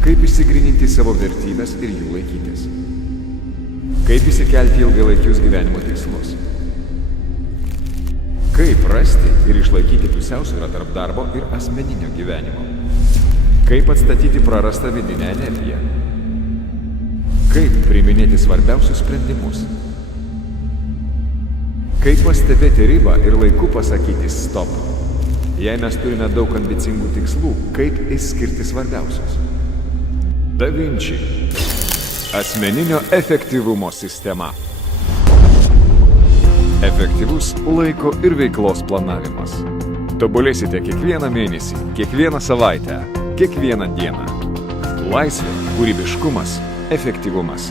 Kaip išsigryninti savo vertybės ir jų laikytis. Kaip įsikelti ilgalaikius gyvenimo tikslus. Kaip rasti ir išlaikyti pusiausvyrą tarp darbo ir asmeninio gyvenimo. Kaip atstatyti prarastą vidinę energiją. Kaip priiminėti svarbiausius sprendimus. Kaip pastebėti ribą ir laiku pasakyti stop. Jei mes turime daug ambicingų tikslų, kaip išskirti svarbiausius. Da Vinci. Asmeninio efektyvumo sistema. Efektyvus laiko ir veiklos planavimas. Tobulėsite kiekvieną mėnesį, kiekvieną savaitę, kiekvieną dieną. Laisvė, kūrybiškumas, efektyvumas.